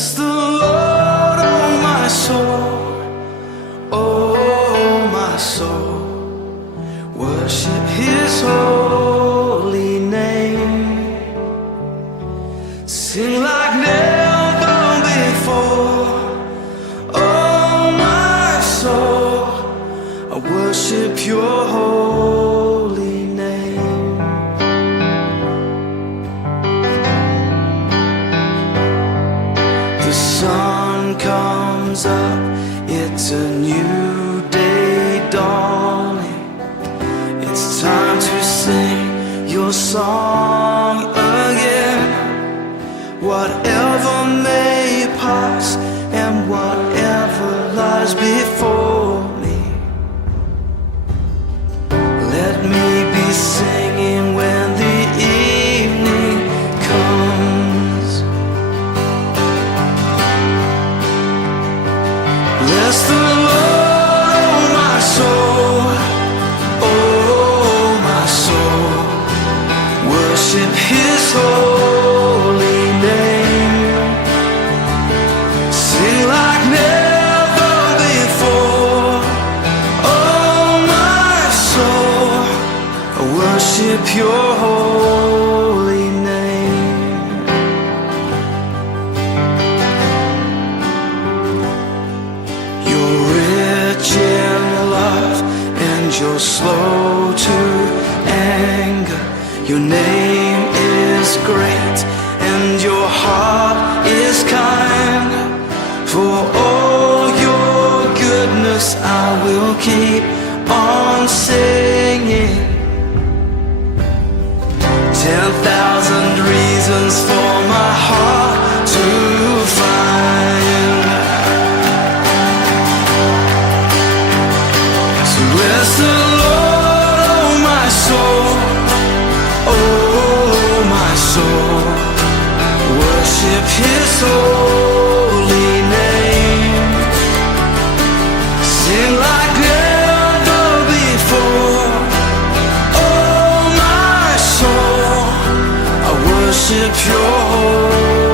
Bless the Lord, oh my soul, oh my soul. Worship His holy name. Sing like never before, oh my soul. I worship Your holy name. The sun comes up, it's a new day dawning. It's time to sing Your song again. Whatever may pass and whatever lies before me, let me be singing when the evening comes. Bless the Lord, oh my soul, oh my soul. Worship His holy name. Sing like never before, oh my soul. I worship Your holy name. You're rich in love and You're slow to anger. Your name is great and Your heart is kind. For all Your goodness I will keep on singing. 10,000 reasons for my heart to find. So bless the Lord, oh my soul, oh my soul. Worship His holy name. Sing like never before, oh my soul. I worship Your holy name.